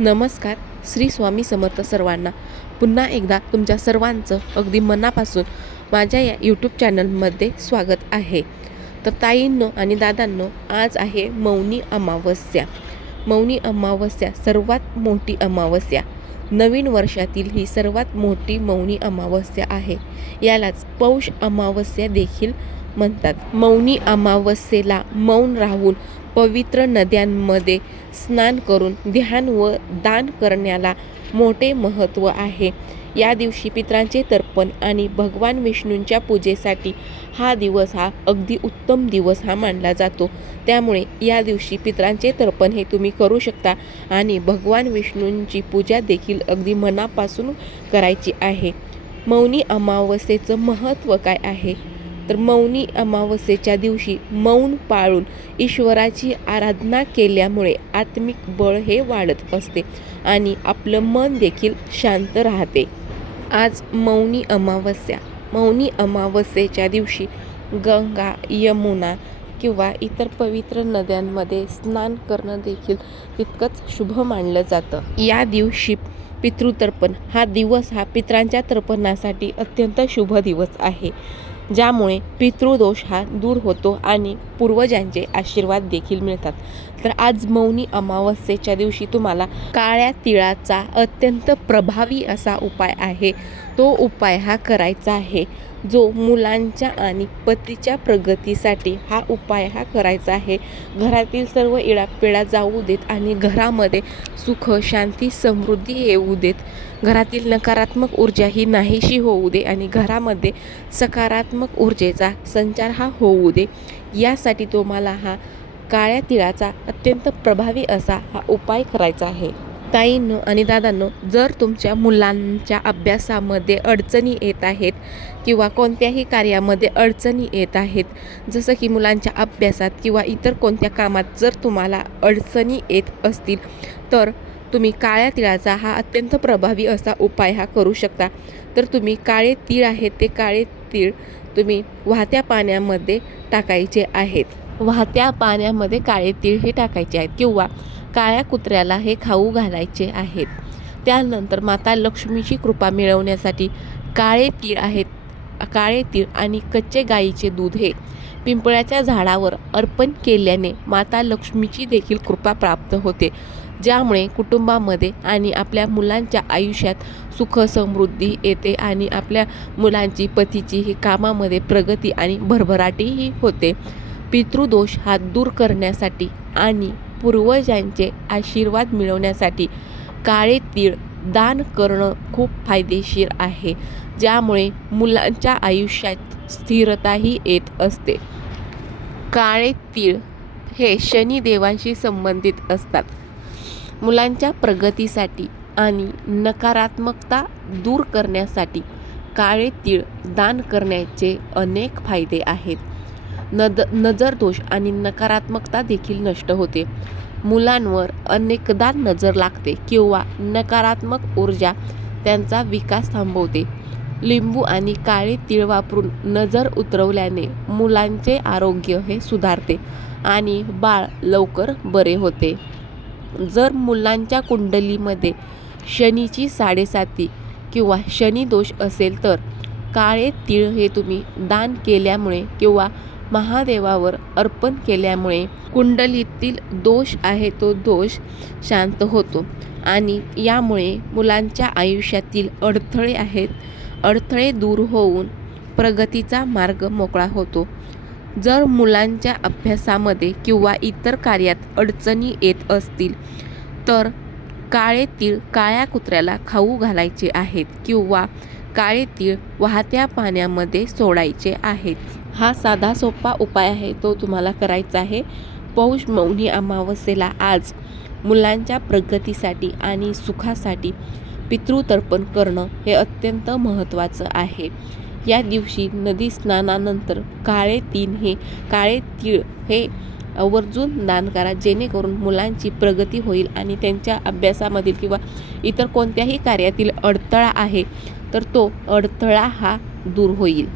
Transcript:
नमस्कार. श्री स्वामी समर्थ सर्वांना. पुन्हा एकदा तुमच्या सर्वांचं अगदी मनापासून माझ्या या यूट्यूब चॅनलमध्ये स्वागत आहे. तर ताईंनो आणि दादांनो, आज आहे मौनी अमावस्या. मौनी अमावस्या सर्वात मोठी अमावस्या, नवीन वर्षातील ही सर्वात मोठी मौनी अमावस्या आहे. यालाच पौष अमावस्या देखील म्हणतात. मौनी अमावस्येला मौन राहून पवित्र नद्यांमध्ये स्नान करून ध्यान व दान करण्याला मोठे महत्त्व आहे. या दिवशी पितरांचे तर्पण आणि भगवान विष्णूंच्या पूजेसाठी हा दिवस अगदी उत्तम दिवस मानला जातो. त्यामुळे या दिवशी पितरांचे तर्पण हे तुम्ही करू शकता आणि भगवान विष्णूंची पूजा देखील अगदी मनापासून करायची आहे. मौनी अमावस्येचं महत्त्व काय आहे? तर मौनी अमावस्येच्या दिवशी मौन पाळून ईश्वराची आराधना केल्यामुळे आत्मिक बळ हे वाढत असते आणि आपलं मन देखील शांत राहते. आज मौनी अमावस्या. मौनी अमावस्येच्या दिवशी गंगा, यमुना किंवा इतर पवित्र नद्यांमध्ये स्नान करणं देखील तितकंच शुभ मानलं जातं. या दिवशी पितृतर्पण हा दिवस पितरांच्या तर्पणासाठी अत्यंत शुभ दिवस आहे, ज्यामुळे पितृदोष दूर होतो आणि पूर्वजांचे आशीर्वाद देखील मिळतात. तर आज मौनी अमावस्येच्या दिवशी तुम्हाला काळ्या तिळाचा अत्यंत प्रभावी असा उपाय आहे. तो उपाय करायचा आहे, जो मुलांच्या आणि पतीच्या प्रगतीसाठी हा उपाय करायचा आहे. घरातील सर्व इडापिडा जाऊ देत आणि घरामध्ये सुख, शांती, समृद्धी येऊ देत. घरातील नकारात्मक ऊर्जा ही नाहीशी होऊ दे आणि घरामध्ये सकारात्मक ऊर्जेचा संचार होऊ दे. यासाठी तुम्हाला काळ्या तिळाचा अत्यंत प्रभावी असा उपाय करायचा आहे. ताईंनो आणि दादांनो, जर तुमच्या मुलांच्या अभ्यासामध्ये अडचणी येत आहेत किंवा कोणत्याही कार्यामध्ये अडचणी येत आहेत, जसं की मुलांच्या अभ्यासात किंवा इतर कोणत्या कामात जर तुम्हाला अडचणी येत असतील, तर तुम्ही काळ्या तिळाचा अत्यंत प्रभावी असा उपाय करू शकता. तर तुम्ही काळे तीळ आहेत, ते काळे तीळ तुम्ही वाहत्या पाण्यामध्ये टाकायचे आहेत. वाहत्या पाण्यामध्ये काळे तीळ हे टाकायचे आहेत किंवा काळ्या कुत्र्याला हे खाऊ घालायचे आहेत. त्यानंतर माता लक्ष्मीची कृपा मिळवण्यासाठी काळे तीळ आहेत, काळे तीळ आणि कच्चे गाईचे दूध हे पिंपळाच्या झाडावर अर्पण केल्याने माता लक्ष्मीची देखील कृपा प्राप्त होते, ज्यामुळे कुटुंबामध्ये आणि आपल्या मुलांच्या आयुष्यात सुख समृद्धी येते आणि आपल्या मुलांची, पतीची ही कामामध्ये प्रगती आणि भरभराटीही होते. पितृदोष दूर करण्यासाठी आणि पूर्वजांचे आशीर्वाद मिळवण्यासाठी काळे तीळ दान करणं खूप फायदेशीर आहे, ज्यामुळे मुलांच्या आयुष्यात स्थिरताही येत असते. काळे तीळ हे शनिदेवांशी संबंधित असतात. मुलांच्या प्रगतीसाठी आणि नकारात्मकता दूर करण्यासाठी काळे तीळ दान करण्याचे अनेक फायदे आहेत. नजरदोष आणि नकारात्मकता देखील नष्ट होते. मुलांवर अनेकदा नजर लागते किंवा नकारात्मक ऊर्जा त्यांचा विकास थांबवते. लिंबू आणि काळे तीळ वापरून नजर उतरवल्याने मुलांचे आरोग्य हे सुधारते आणि बाळ लवकर बरे होते. जर मुलांच्या कुंडलीमध्ये शनीची 7.5 किंवा शनिदोष असेल, तर काळे तीळ हे तुम्ही दान केल्यामुळे किंवा महादेवावर अर्पण केल्यामुळे कुंडलीतील दोष आहे तो दोष शांत होतो आणि यामुळे मुलांच्या आयुष्यातील अडथळे दूर होऊन प्रगतीचा मार्ग मोकळा होतो. जर मुलांच्या अभ्यासामध्ये किंवा इतर कार्यात अडचणी येत असतील, तर काळे तीळ काळ्या कुत्र्याला खाऊ घालायचे आहेत किंवा काळे तीळ वाहत्या पाण्यामध्ये सोडायचे आहेत. हा साधा सोपा उपाय आहे, तो तुम्हाला करायचा आहे. पौष मौनी अमावस्येला आज मुलांच्या प्रगतीसाठी आणि सुखासाठी पितृतर्पण करणं हे अत्यंत महत्त्वाचं आहे. या दिवशी नदी स्नानानंतर काळे तीळ हे आवर्जून दान करा, जेणेकरून मुलांची प्रगती होईल आणि त्यांच्या अभ्यासामधील किंवा इतर कोणत्याही कार्यातील अडथळा आहे तर तो अडथळा दूर होईल.